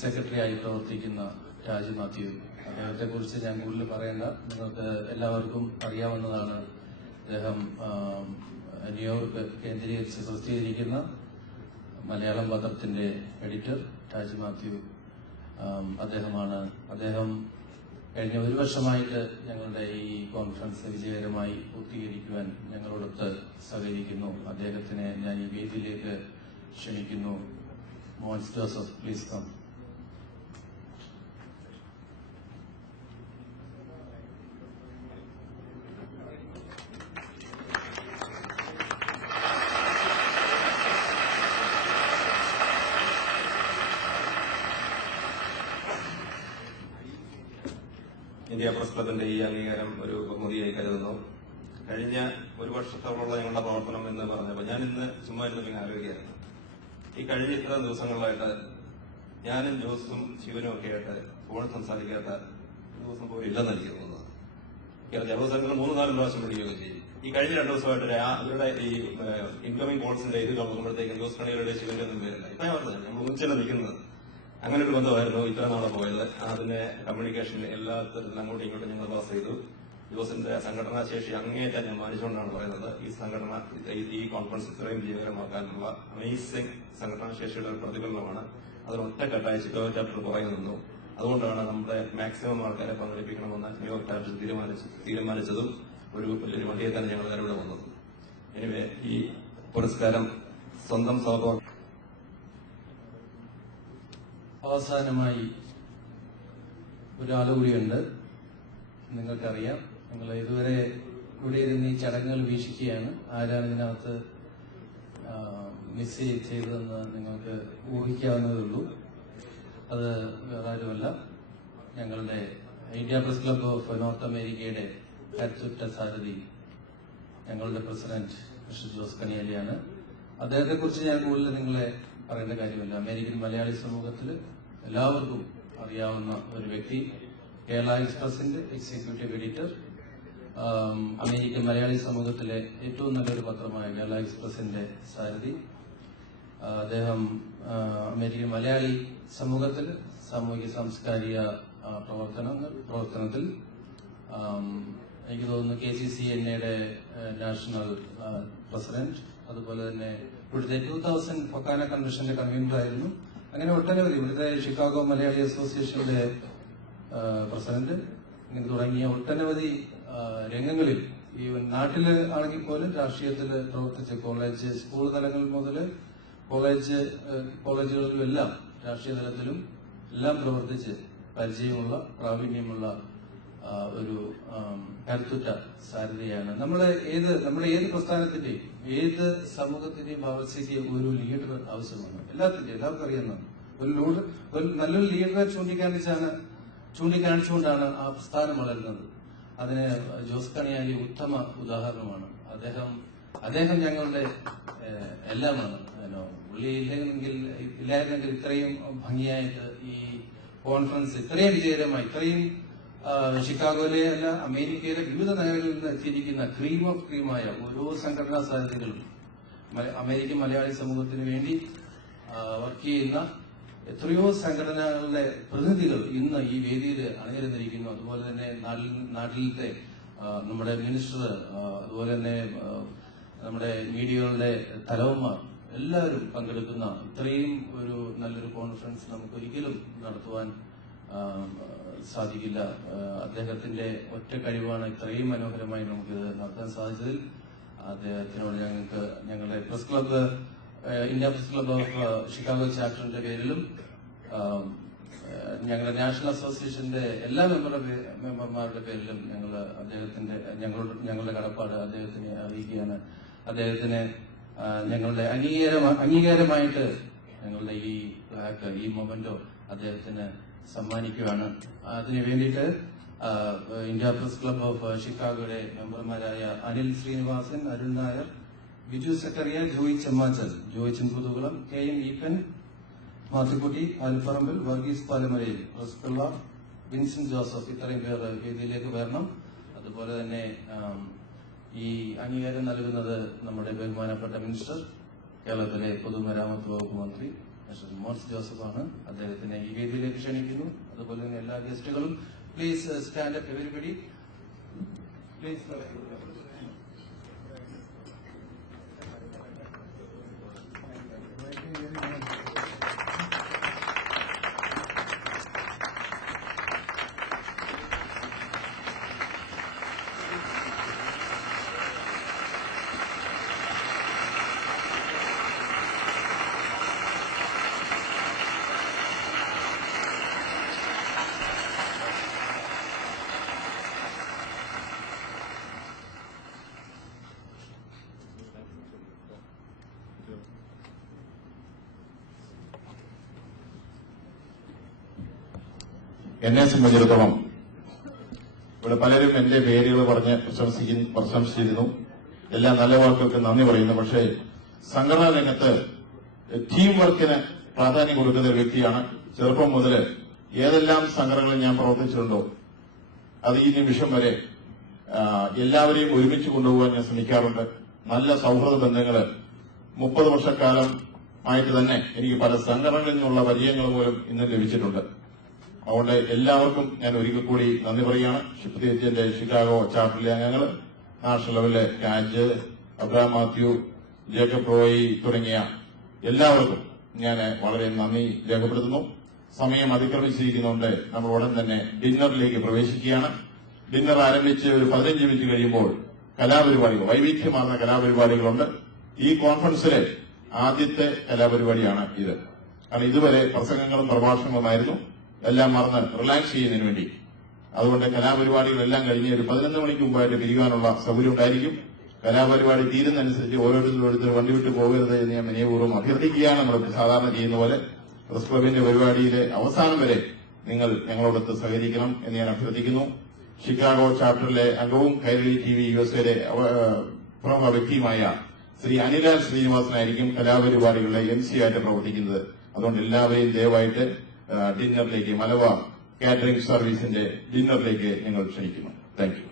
സെക്രട്ടറിയായി പ്രവർത്തിക്കുന്ന രാജു മാത്യു. അദ്ദേഹത്തെക്കുറിച്ച് ഞാൻ കൂടുതൽ പറയേണ്ട, നിങ്ങൾക്ക് എല്ലാവർക്കും അറിയാവുന്നതാണ്. അദ്ദേഹം ന്യൂയോർക്ക് കേന്ദ്രീകരിച്ച് പ്രസിദ്ധീകരിക്കുന്ന മലയാളം പത്രത്തിന്റെ എഡിറ്റർ രാജു മാത്യു അദ്ദേഹമാണ്. അദ്ദേഹം കഴിഞ്ഞ ഒരു വർഷമായിട്ട് ഞങ്ങളുടെ ഈ കോൺഫറൻസ് വിജയകരമായി പൂർത്തീകരിക്കുവാൻ ഞങ്ങളോടൊത്ത് സഹകരിക്കുന്നു. അദ്ദേഹത്തിനെ ഞാൻ ഈ വേദിയിലേക്ക് ക്ഷണിക്കുന്നു. Mons Joseph, please come. India press ക്ലബിന്റെ ഈ അംഗീകാരം ഒരു ബഹുമതിയായി കരുതുന്നു. കഴിഞ്ഞ ഒരു വർഷത്തോളമുള്ള ഞങ്ങളുടെ പ്രവർത്തനം എന്ന് പറഞ്ഞപ്പോൾ ഞാൻ ഇന്ന് ചുമ്മാ ഇരുന്ന് ആലോചിക്കുകയായിരുന്നു. ഈ കഴിഞ്ഞ ഇത്ര ദിവസങ്ങളിലായിട്ട് ഞാനും ജോസും ശിവനും ഒക്കെ ആയിട്ട് ഫോണിൽ സംസാരിക്കാത്ത ദിവസം പോലും ഇല്ലെന്ന് എനിക്ക് തോന്നുന്നത്. ജനറൽ 3-4 പ്രാവശ്യം വിളിക്കുകയൊക്കെ ചെയ്യും. ഈ കഴിഞ്ഞ 2 ദിവസമായിട്ട് അവരുടെ ഈ ഇൻകമിംഗ് കോൾസിന്റെ ഇത് നോക്കുമ്പോഴത്തേക്കും ജോസ് കണികളുടെ ശിവന്റെ ഒന്നും പേരില്ല. ഇപ്പൊ ഞാൻ പറഞ്ഞത് നമ്മൾ ഒന്നിച്ചല്ല നിൽക്കുന്നത്. അങ്ങനെ ഒരു ബന്ധമായിരുന്നു ഇത്ര നാളെ പോയത്. അതിന്റെ കമ്മ്യൂണിക്കേഷൻ എല്ലാ തരത്തിലും അങ്ങോട്ടും ഇങ്ങോട്ടും ഞങ്ങൾ പാസ് ചെയ്തു. ജോസിന്റെ സംഘടനാ ശേഷി അങ്ങേയറ്റം ഞാൻ മാനിച്ചുകൊണ്ടാണ് പറയുന്നത്. ഈ സംഘടന ഈ കോൺഫറൻസ് ഇത്രയും വിജയകരമാക്കാനുള്ള അമേസിംഗ് സംഘടനാ ശേഷിയുടെ ഒരു പ്രതിഫലനമാണ്. അതിനൊറ്റക്കെട്ടായി ചിക്കാഗോ ചാപ്റ്റർ പുറകെ നിന്നു. അതുകൊണ്ടാണ് നമ്മുടെ മാക്സിമം ആൾക്കാരെ പങ്കെടുപ്പിക്കണമെന്ന് ന്യൂയോർക്ക് ചാപ്റ്റർ തീരുമാനിച്ചതും ഒരു വലിയൊരു വണ്ടിയെ തന്നെ ഞങ്ങൾ ഇവിടെ വന്നത്. എനിവേ, ഈ പുരസ്കാരം സ്വന്തം സ്വഭാവം. അവസാനമായി ഒരാളുകൂടിയുണ്ട്. നിങ്ങൾക്കറിയാം, നിങ്ങൾ ഇതുവരെ കൂടെ ഇരുന്ന് ഈ ചടങ്ങുകൾ വീക്ഷിക്കുകയാണ്. ആരാണ് ഇതിനകത്ത് മിസ് ചെയ്തതെന്ന് നിങ്ങൾക്ക് ഊഹിക്കാവുന്നതേ ഉള്ളൂ. അത് വേറെ ആരുമല്ല, ഞങ്ങളുടെ India press club of north അമേരിക്കയുടെ കരുത്തുറ്റ സാരഥി, ഞങ്ങളുടെ പ്രസിഡന്റ് മിസ്റ്റർ ജോസ് കണിയാലിയാണ്. അദ്ദേഹത്തെക്കുറിച്ച് ഞാൻ കൂടുതൽ നിങ്ങളെ പറയേണ്ട കാര്യമില്ല. അമേരിക്കൻ മലയാളി സമൂഹത്തിൽ എല്ലാവർക്കും അറിയാവുന്ന ഒരു വ്യക്തി. കേരള എക്സ്പ്രസിന്റെ എക്സിക്യൂട്ടീവ് എഡിറ്റർ, അമേരിക്കൻ മലയാളി സമൂഹത്തിലെ ഏറ്റവും നല്ലൊരു പത്രമായ കേരള എക്സ്പ്രസിന്റെ സാരഥി. അദ്ദേഹം അമേരിക്കൻ മലയാളി സമൂഹത്തിൽ സാമൂഹിക സാംസ്കാരിക പ്രവർത്തനത്തിൽ എനിക്ക് തോന്നുന്നു KCCNA നാഷണൽ പ്രസിഡന്റ്, അതുപോലെ തന്നെ ഇവിടുത്തെ 2000 ഫൊക്കാന കൺവെൻഷന്റെ കൺവീനറായിരുന്നു. അങ്ങനെ ഒട്ടനവധി ഇവിടുത്തെ ഷിക്കാഗോ മലയാളി അസോസിയേഷന്റെ പ്രസിഡന്റ്, ഇങ്ങനെ തുടങ്ങിയ ഒട്ടനവധി രംഗങ്ങളിൽ ഈ നാട്ടില് ആണെങ്കിൽ പോലും രാഷ്ട്രീയത്തിൽ പ്രവർത്തിച്ച് കോളേജ് സ്കൂൾ തലങ്ങൾ മുതൽ കോളേജുകളിലും എല്ലാം രാഷ്ട്രീയ തലത്തിലും എല്ലാം പ്രവർത്തിച്ച് പരിചയമുള്ള പ്രാവീണ്യമുള്ള ഒരു കരുത്തുറ്റ സാരഥിയാണ്. നമ്മുടെ ഏത് പ്രസ്ഥാനത്തിന്റെയും ഏത് സമൂഹത്തിന്റെയും വളർച്ചയ്ക്ക് ഒരു ലീഡർ ആവശ്യമാണ്. എല്ലാവർക്കും അറിയുന്നതാണ്. ഒരു നല്ലൊരു ലീഡറെ ചൂണ്ടിക്കാണിച്ചുകൊണ്ടാണ് ആ പ്രസ്ഥാനം വളരുന്നത്. അതിന് ജോസ് കണിയാലി ഉത്തമ ഉദാഹരണമാണ്. അദ്ദേഹം ഞങ്ങളുടെ എല്ലാമാണ്. പുള്ളി ഇല്ലായിരുന്നെങ്കിൽ ഇത്രയും ഭംഗിയായിട്ട് ഈ കോൺഫറൻസ് ഇത്രയും വിജയകരമായി, ഇത്രയും ഷിക്കാഗോയിലെ അല്ല അമേരിക്കയിലെ വിവിധ നഗരങ്ങളിൽ നിന്ന് എത്തിയിരിക്കുന്ന ക്രീം ഓഫ് ക്രീമായ ഓരോ സംഘടനാ സാധ്യതകളും അമേരിക്കൻ മലയാളി സമൂഹത്തിന് വേണ്ടി വർക്ക് ചെയ്യുന്ന എത്രയോ സംഘടനകളുടെ പ്രതിനിധികൾ ഇന്ന് ഈ വേദിയിൽ അണിനിരന്നിരിക്കുന്നു. അതുപോലെ തന്നെ നാട്ടിലത്തെ നമ്മുടെ മിനിസ്റ്റർ, അതുപോലെ തന്നെ നമ്മുടെ മീഡിയകളുടെ തലവന്മാർ എല്ലാവരും പങ്കെടുക്കുന്ന ഇത്രയും ഒരു നല്ലൊരു കോൺഫറൻസ് നമുക്ക് ഒരിക്കലും നടത്തുവാൻ സാധിക്കില്ല. അദ്ദേഹത്തിന്റെ ഒറ്റ കഴിവാണ് ഇത്രയും മനോഹരമായി നമുക്ക് നടത്താൻ സാധിച്ചതിൽ അദ്ദേഹത്തിനോട് ഞങ്ങളുടെ press club, India press club of Chicago ചാപ്റ്ററിന്റെ പേരിലും ഞങ്ങളുടെ നാഷണൽ അസോസിയേഷന്റെ എല്ലാ മെമ്പർമാരുടെ പേരിലും ഞങ്ങളുടെ കടപ്പാട് അദ്ദേഹത്തിനെ അറിയിക്കുകയാണ്. അദ്ദേഹത്തിന് ഞങ്ങളുടെ അംഗീകാരമായിട്ട് ഞങ്ങളുടെ ഈ പ്ലാക്ക്, ഈ മൊമെന്റോ അദ്ദേഹത്തിന് സമ്മാനിക്കുകയാണ്. അതിനു വേണ്ടിയിട്ട് ഇന്ത്യ പ്രസ് ക്ലബ് ഓഫ് ഷിക്കാഗോയുടെ മെമ്പർമാരായ അനിൽ ശ്രീനിവാസൻ, അരുൺ നായർ, ബിജു സക്കറിയ, ജോയി ചെമ്മാച്ചൽ, ജോയിച്ചൻ പുതുകുളം, KM ഈപ്പൻ, മാത്തുക്കുട്ടി, ആൽപ്പറമ്പിൽ, വർഗീസ് പാലമരയിൽ, റസ്പിള്ള, വിൻസെന്റ് ജോസഫ്, ഇത്രയും പേർ വേദിയിലേക്ക് വരണം. അതുപോലെ തന്നെ ഈ അംഗീകാരം നൽകുന്നത് നമ്മുടെ ബഹുമാനപ്പെട്ട മിനിസ്റ്റർ കേരളത്തിലെ പൊതുമരാമത്ത് വകുപ്പ് മന്ത്രി മിസ്റ്റർ മോൻസ് ജോസഫാണ്. അദ്ദേഹത്തിനെ ഈ വേദിയിലേക്ക് ക്ഷണിക്കുന്നു. അതുപോലെ തന്നെ എല്ലാ ഗസ്റ്റുകളും please stand up everybody please. എന്നെ സംബന്ധിച്ചിടത്തോളം ഇവിടെ പലരും എന്റെ പേരുകൾ പറഞ്ഞ് പ്രശംസിച്ചിരുന്നു. എല്ലാ നല്ല വാക്കുകൾക്ക് നന്ദി പറയുന്നു. പക്ഷേ സംഘടനാ രംഗത്ത് ടീം വർക്കിന് പ്രാധാന്യം കൊടുക്കുന്ന ഒരു വ്യക്തിയാണ്. ചെറുപ്പം മുതൽ ഏതെല്ലാം സംഘടനകളിൽ ഞാൻ പ്രവർത്തിച്ചിട്ടുണ്ടോ അത് ഈ നിമിഷം വരെ എല്ലാവരെയും ഒരുമിച്ച് കൊണ്ടുപോകാൻ ഞാൻ ശ്രമിക്കാറുണ്ട്. നല്ല സൌഹൃദ ബന്ധങ്ങൾ 30 വർഷക്കാലമായിട്ട് തന്നെ എനിക്ക് പല സംഘടനകളിൽ നിന്നുള്ള പരിചയങ്ങൾ പോലും ഇന്ന് ലഭിച്ചിട്ടുണ്ട്. അതുകൊണ്ട് എല്ലാവർക്കും ഞാൻ ഒരിക്കൽ കൂടി നന്ദി പറയുകയാണ്. പ്രത്യേകിച്ച് ഷിക്കാഗോ ചാപ്റ്ററിലെ അംഗങ്ങൾ, നാഷണൽ ലെവലിലെ രാജ്, അബ്രഹാം മാത്യു, ജേക്കബ് റോയി തുടങ്ങിയ എല്ലാവർക്കും ഞാൻ വളരെ നന്ദി രേഖപ്പെടുത്തുന്നു. സമയം അതിക്രമിച്ചിരിക്കുന്നതുകൊണ്ട് നമ്മൾ ഉടൻ തന്നെ ഡിന്നറിലേക്ക് പ്രവേശിക്കുകയാണ്. ഡിന്നർ ആരംഭിച്ച് ഒരു 15 മിനിറ്റ് കഴിയുമ്പോൾ കലാപരിപാടികൾ, വൈവിധ്യമാർന്ന കലാപരിപാടികളുണ്ട്. ഈ കോൺഫറൻസിലെ ആദ്യത്തെ കലാപരിപാടിയാണ് ഇത്. കാരണം ഇതുവരെ പ്രസംഗങ്ങളും പ്രഭാഷണങ്ങളുമായിരുന്നു. എല്ലാം മറന്ന് റിലാക്സ് ചെയ്യുന്നതിന് വേണ്ടി. അതുകൊണ്ട് കലാപരിപാടികളെല്ലാം കഴിഞ്ഞ് ഒരു 11 മണിക്ക് മുമ്പായിട്ട് പിരിയാനുള്ള സൗകര്യം ഉണ്ടായിരിക്കും. കലാപരിപാടി തീരുന്നതനുസരിച്ച് ഓരോരുത്തരും വണ്ടി വിട്ട് പോകരുത് എന്ന് ഞാൻ വിനയപൂർവ്വം അഭ്യർത്ഥിക്കുകയാണ്. നമ്മൾ സാധാരണ ചെയ്യുന്ന പോലെ പ്രസ് ക്ലബിന്റെ പരിപാടിയിലെ അവസാനം വരെ നിങ്ങൾ ഞങ്ങളോടൊത്ത് സഹകരിക്കണം എന്ന് ഞാൻ അഭ്യർത്ഥിക്കുന്നു. ഷിക്കാഗോ ചാപ്റ്ററിലെ അംഗവും കൈരളി TV USA പ്രമുഖ വ്യക്തിയുമായ ശ്രീ അനിലാൽ ശ്രീനിവാസനായിരിക്കും കലാപരിപാടികളുടെ MC ആയിട്ട് പ്രവർത്തിക്കുന്നത്. അതുകൊണ്ട് എല്ലാവരെയും ദയവായിട്ട് ഡിന്നറിലേക്ക്, മലബാർ കാറ്ററിംഗ് സർവീസിന്റെ ഡിന്നറിലേക്ക് ഞങ്ങൾ ക്ഷണിക്കുന്നു. Thank you.